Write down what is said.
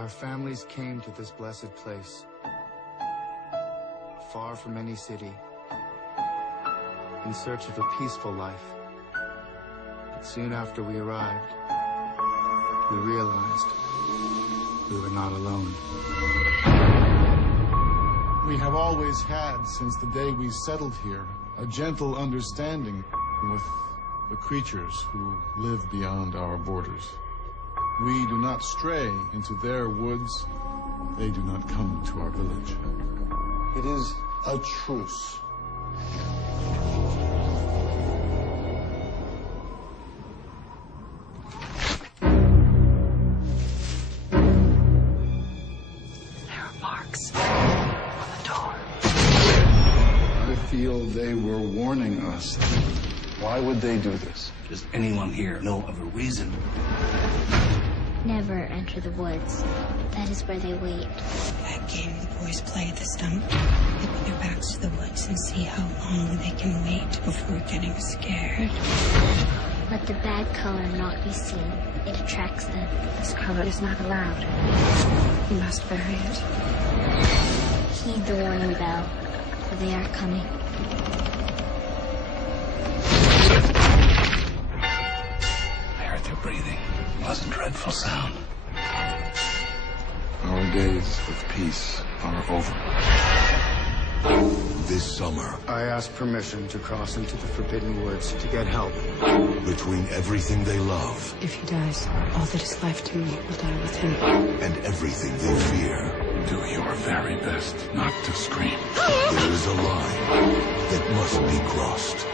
Our families came to this blessed place, far from any city, in search of a peaceful life. But soon after we arrived, we realized we were not alone. We have always had, since the day we settled here, a gentle understanding with the creatures who live beyond our borders. We do not stray into their woods. They do not come to our village. It is a truce. There are marks on the door. I feel they were warning us. Why would they do this? Does anyone here know of a reason? Never enter the woods. That is where they wait. That game the boys play at the stump. They put their backs to the woods and see how long they can wait before getting scared. Let the bad color not be seen. It attracts them. This color is not allowed. You must bury it. Heed the warning bell, for they are coming. I heard their breathing. It was a dreadful sound. Our days of peace are over. This summer, I asked permission to cross into the Forbidden Woods to get help. between everything they love If he dies, all that is left to me will die with him. and everything they fear, Do your very best not to scream. there is a line that must be crossed.